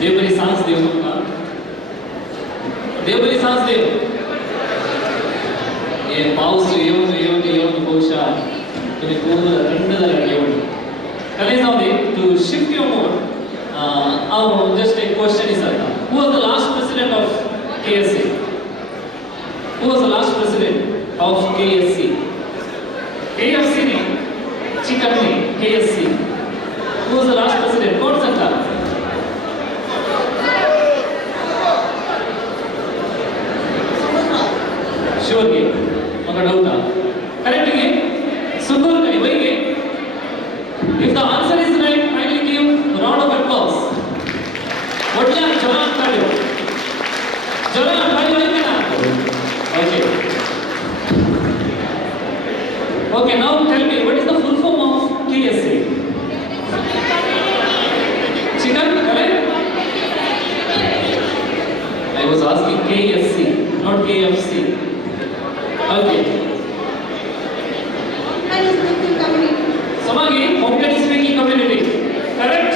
देवबरी सांस देव तुमका देवबरी सांस देव ये पाऊस येऊन बहुशा तुम्ही पूर्ण थंड झाला येऊन कधी जाऊ दे to shift your mode just a question is who was the last president of KSC? Who was the last president of KSC? KFC ne chicken ne KSC. Who was the last president? कौन सकता? Sure के मगर doubt था. Correct के? सुंदर कहीं वही के? If the answer is right, kindly give round of applause. What is your Joran Kadio? Joran Kadio is there? Okay. Okay, now tell me, what is the full form of KSC? Chicken, correct? I was asking KSC, not KFC. Okay. Samagi, Konkani speaking community. Correct?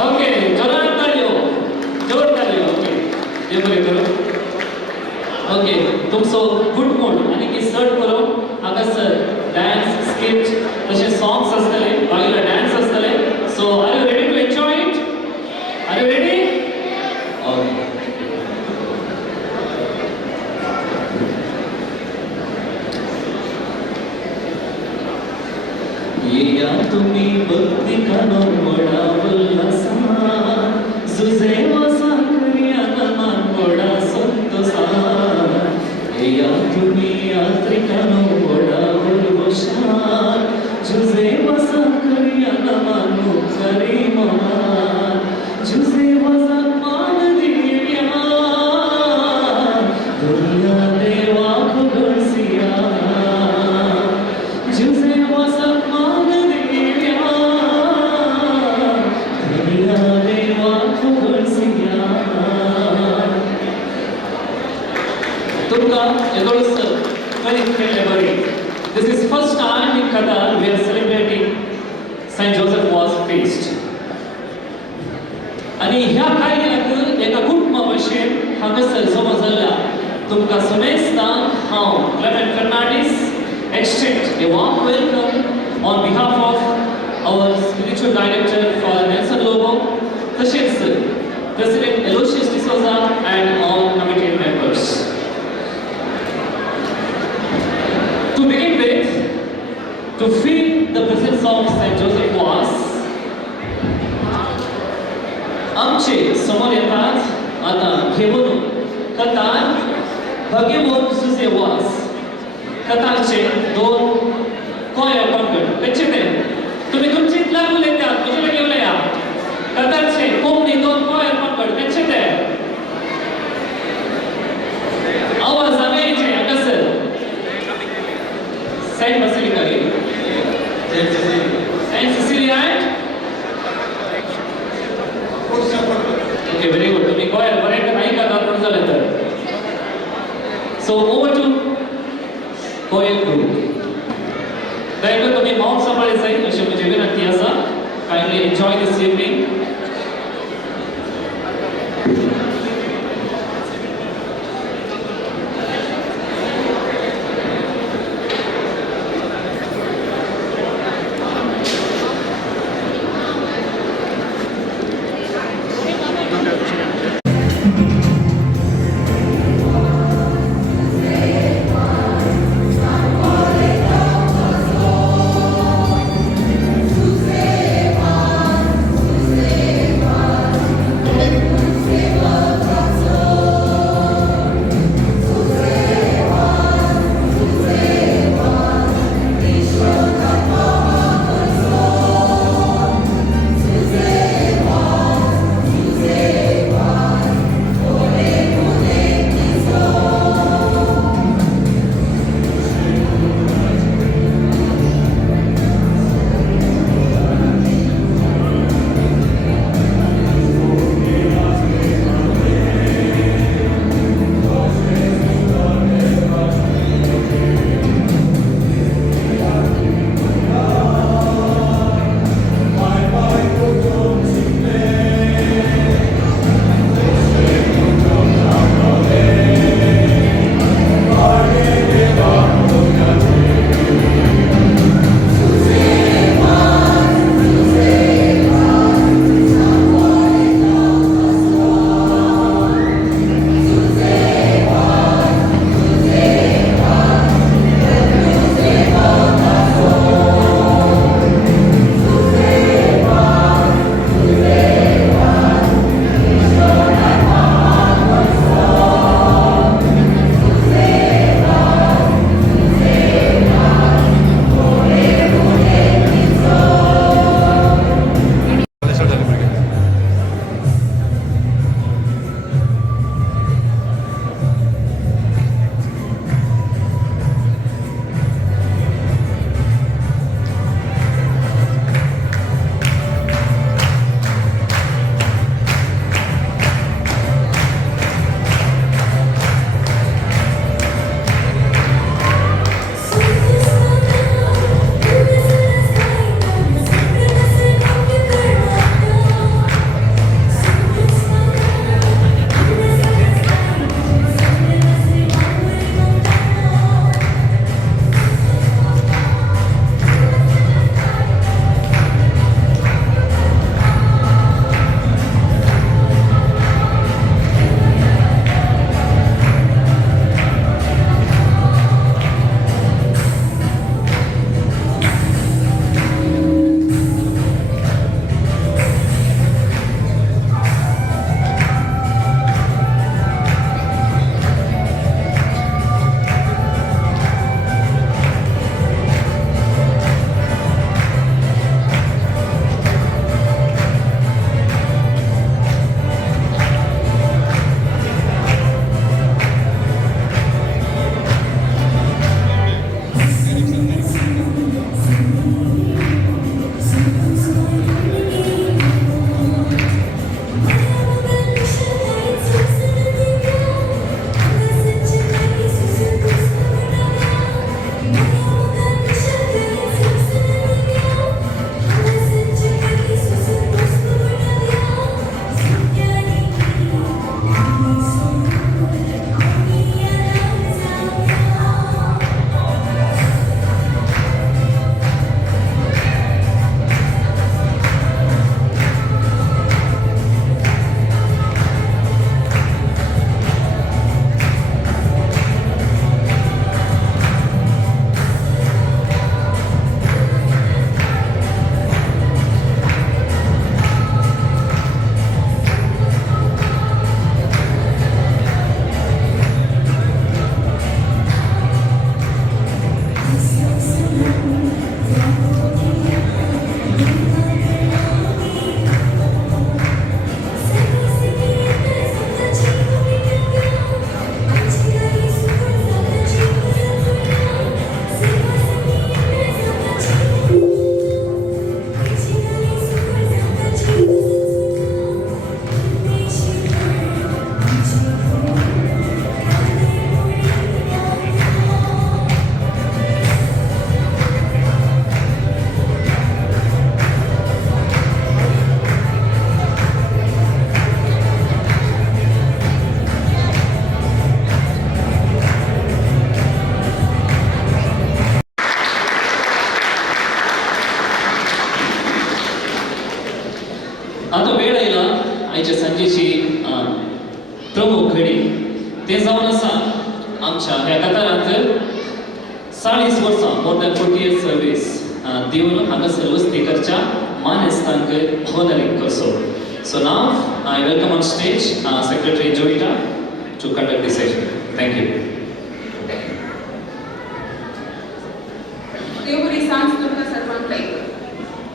Okay, Joran Kadio. Joran Kadio, okay. ये बोले करो. Okay, तुम सो good mood. आणि की shirt करो. अगर sir dance, skit, तसे songs असतले, बागीला dance असतले. So, are you ready to enjoy it? Are you ready? Okay. ये या तुम्ही भक्ती कानो मोडा उल्हासा जुजे वसा करिया नमान मोडा संतोषा ये या तुम्ही यात्री कानो मोडा उल्हासा जुजे वसा करिया नमान मुखरी मान जुजे वसा मान दिव्या दुनिया देवा खुगसिया जुजे वसा This is first time in Qatar we are celebrating Saint Joseph was feast. आणि ह्या कार्याक एका कुटुंबाविषयी हांगासर समजला तुमका समेस्ता हांव Clement Fernandes extend a warm welcome on behalf of our spiritual director Father Nelson Lobo, तसेच President Aloysius D'Souza and all committee members. To begin with, to feel the presence of Saint Joseph was आमचे समोर येतात आता घेऊन कतार भगेवून सुसे वास कतारचे दोन कोयर पंगड कच्चे ते तुम्ही तुमची लागू लेतात तुझे घेऊन या कतारचे कोमनी दोन कोयर पंगड कच्चे ते आवाज आमेचे अकसर Saint Basilica Saint Cecilia and okay, very good. तुम्ही choir पर्यंत नाही का दाखवून झालं तर. So over to choir group. दयविಟ್ಟು तुम्ही मौन सांभाळायचं आहे अशी माझी विनंती असा. Kindly enjoy this evening. Tuesday, 40 वर्सां more than 40 years service देवून हांगासर वस्ती करच्या मान इस्तांक honoring करसो. So now I welcome on stage Secretary Joita to conduct this session. Thank you.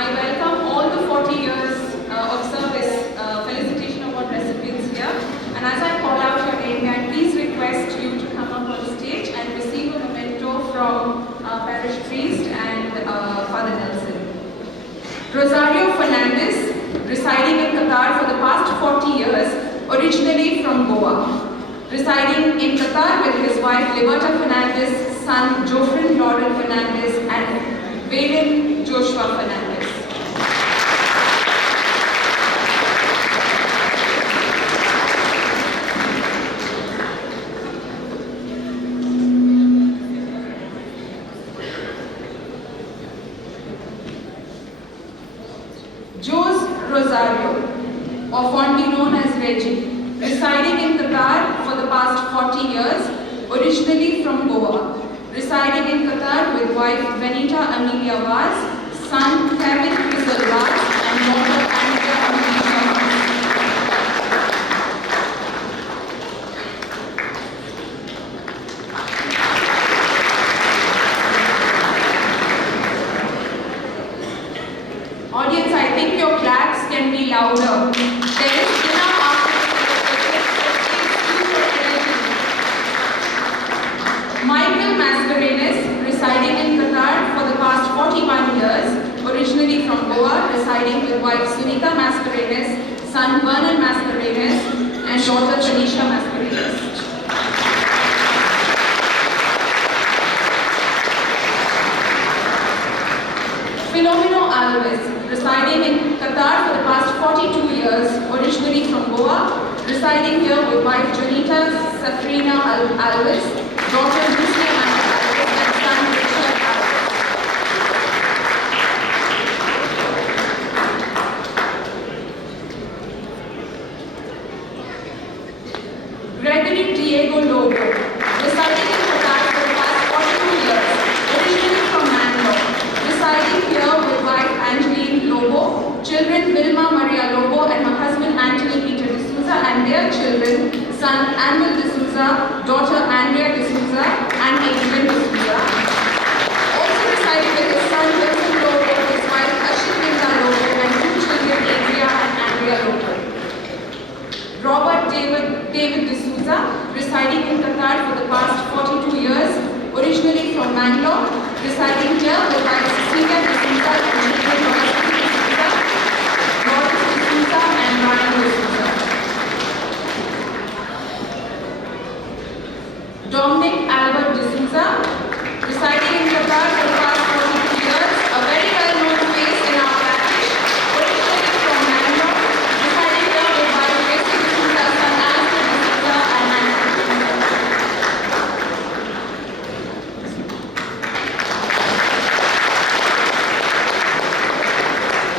I welcome all the 40 years of service felicitation award recipients here, and as I call out your name, may I please request you to come up on stage and receive a memento from parish priest and Father Nelson. Rosario Fernandez, residing in Qatar for the past 40 years, originally from Goa. Residing in Qatar with his wife Liberta Fernandez, son Jofrin Laurel Fernandez, and Vaden Joshua Fernandez. Jose Rosario, or fondly known as Reggie, residing in Qatar for the past 40 years, originally from Goa. Residing in Qatar with wife Benita Amelia Vaz, son Kevin Rizal Vaz, and daughter Andrea Amelia Vaz. Audience, I think your claps can be louder. There is dinner after Michael Mascarenes, residing in Qatar for the past 41 years, originally from Goa, residing with wife Sunita Mascarenes, son Vernon Mascarenes, and daughter Tanisha Mascarenes. Philomeno Alves, residing in Qatar for the past 42 years, originally from Goa, residing here with wife Jonita Safrina Alves, daughter Lucy Anna Alves, and son Richard Alves. Gregory Diego Lobo, residing in Qatar for the past 42 years, originally from Mangalore, residing here with wife Angeline Lobo, children Vilma Maria Lobo and her husband Anthony Peter D'Souza, and their children, son Anil D'Souza, daughter Andrea D'Souza, and Adrian D'Souza. Also residing with his son Wilson Lobo, his wife Ashwinda Lobo, and two children Adria and Andrea Lobo. Robert David D'Souza, residing in Qatar for the past 42 years, originally from Mangalore, residing here with wife Cecilia D'Souza and children Rosemary D'Souza, Lawrence D'Souza, and Ryan D'Souza. Dominic Albert D'Souza, residing in Qatar for the past 42 years, a very well-known face in our parish, originally from Mangalore, residing here with wife Tracy D'Souza, son Alistair D'Souza, and Nancy D'Souza.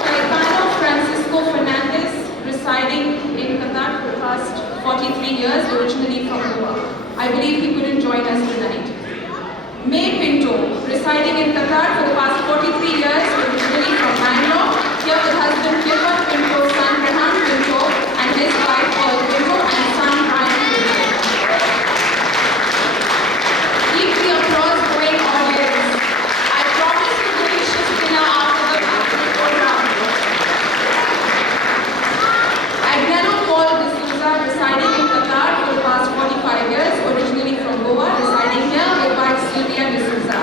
Caetano Francisco Fernandez, residing in Qatar for the past 43 years, originally from Goa. I believe he couldn't join us tonight. May Pinto, residing in Qatar for the past 43 years, originally from Mangalore, here with husband Clifford Pinto, son Rehan Pinto, and his wife Paul Pinto, and son Ryan Pinto. Keep the applause going, audience. I promise you delicious dinner after the program. Agnello Paul D'Souza, residing in Qatar for the past 45 years, originally from Goa, residing here with wife Sylvia D'Souza.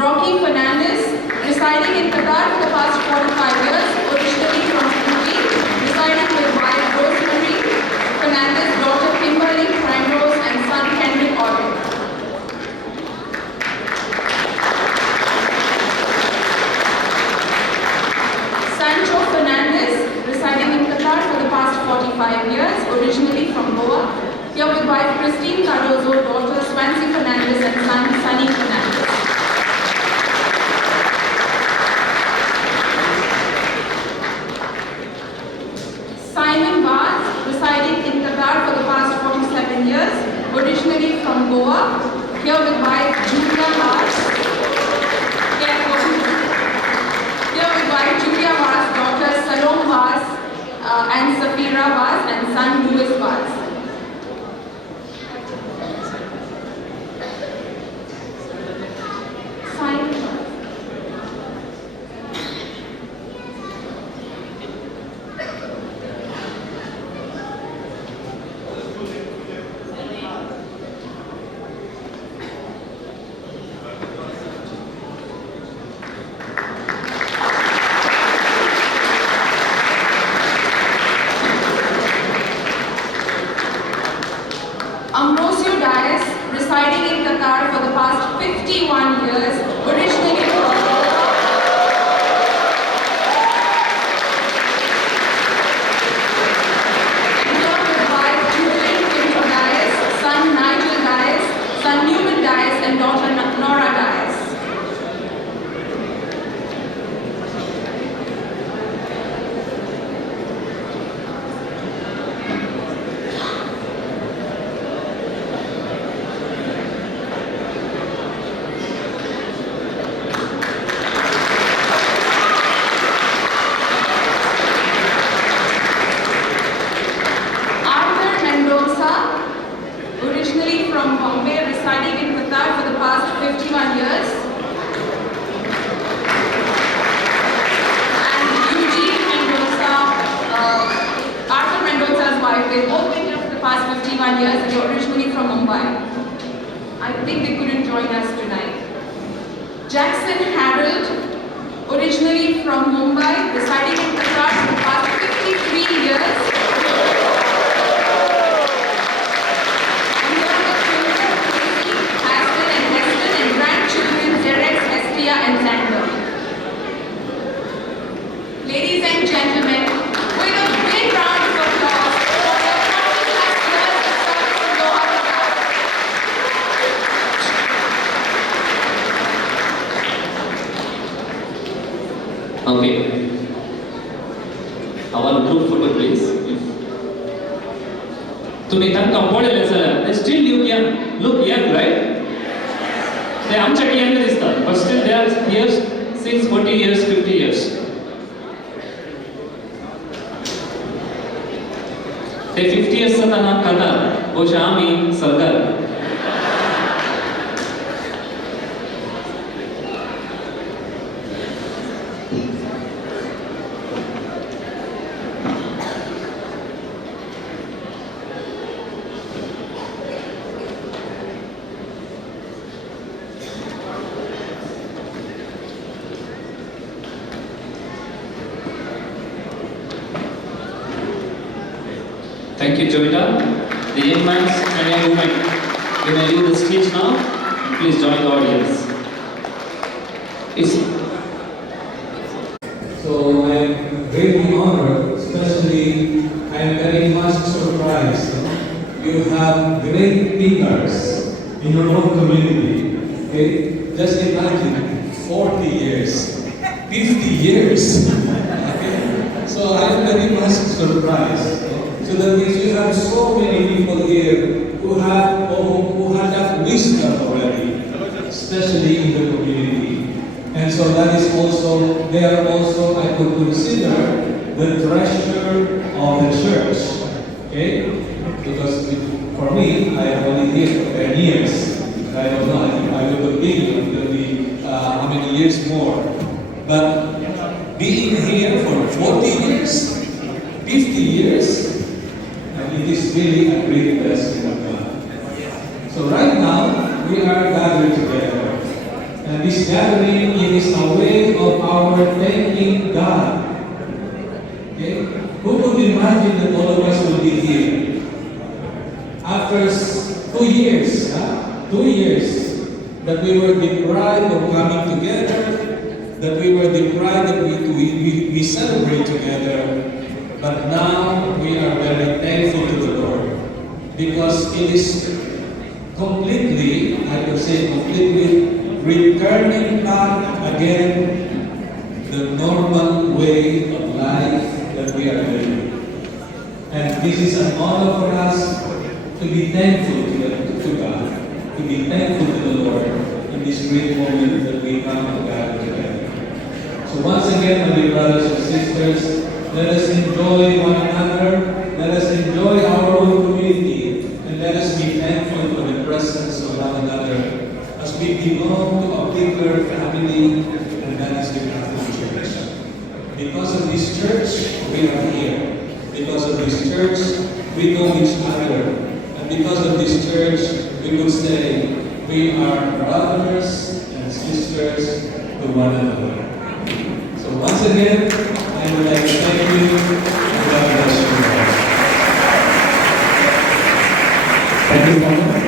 Rocky Fernandez, residing in Qatar for the past 45 years, originally from Kuwait, residing with wife Rosemary Fernandez, daughter Kimberly Primrose, and son Henry Orrin. Sancho Fernandez, residing in Qatar for the past 45 years, originally from Goa, here with wife Christine Cardozo, daughter Swansea Fernandez, and son Sunny Fernandez. Shalom Vaz and Safira Vaz and son Louis Vaz. Sign. Ambrosio Dias, residing in Qatar for the past 51 years, originally from Here with wife Julian Pinto Dias, son Nigel Dias, son Newman Dias, and daughter Nora Dias. Originally from Bombay, residing in Qatar for the past 51 years. And Eugene Mendoza, Arthur Mendoza's wife, they've both been here for the past 51 years and they're originally from Mumbai. I think they couldn't join us tonight. Jackson Harold, originally from Mumbai, residing in Qatar for the past 53 years. And Xander. Ladies and gentlemen, with a big round of applause for the 40+ years of service in Doha Qatar. Okay. Our group photo, please. तुम्ही त्यांना पळयले जाल्यार still you can look young, right? They आमच्याकडे young दिसतात, but still they are here since 40 years, 50 years. ते 50 years असताना खातात, बहुशा आम्ही सरकार. Thank you, Joita. The young man and young woman, you may leave the stage now. Please join the audience. So I am greatly honored, especially I am very much surprised. You have great thinkers in your own community. Okay? Just imagine 40 years, 50 years. Okay? So I am very much surprised. So that means you have so many people here who have that wisdom already, especially in the community. And so that is also, they are also, I could consider, the treasure of the church. Okay? Because for me, I am only here for 10 years. I don't know, I will continue until how many years more. But being here for 40 years, 50 years, it is really a great blessing of God. So right now, we are gathered together. And this gathering is a way of our thanking God. Okay? Who could imagine that all of us will be here? After 2 years, 2 years, that we were deprived of coming together, that we were deprived that we celebrate together. But now we are very thankful to the Lord because it is completely, I could say completely, returning back again the normal way of life that we are living. And this is an honor for us to be thankful to God, to be thankful to the Lord in this great moment that we come together. So once again, my dear brothers and sisters, let us enjoy one another, let us enjoy our own community, and let us be thankful for the presence of one another as we belong to a bigger family, and that is the Catholic Church. Because of this church, we are here. Because of this church, we know each other. And because of this church, we would say, we are brothers and sisters to one another. So once again, I would like to thank you and God bless you all. Thank you, Father.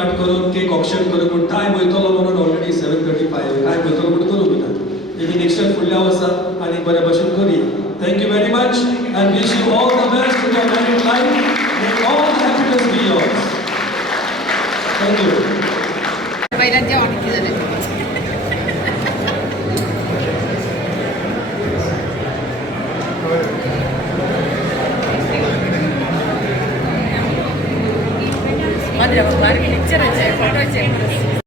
Cut करून cake option करून पण time वयतलो म्हणून already 7:35 काय वयतलो म्हणून करूं ना तेमी नेक्स्ट टाइम फुडल्या वर्सा आनी बऱ्या भशेन करी thank you very much and wish you all the best in your married life may all the happiness be yours thank you वैराग्य वाटते झाले Madre, va a fare che c'era, c'è,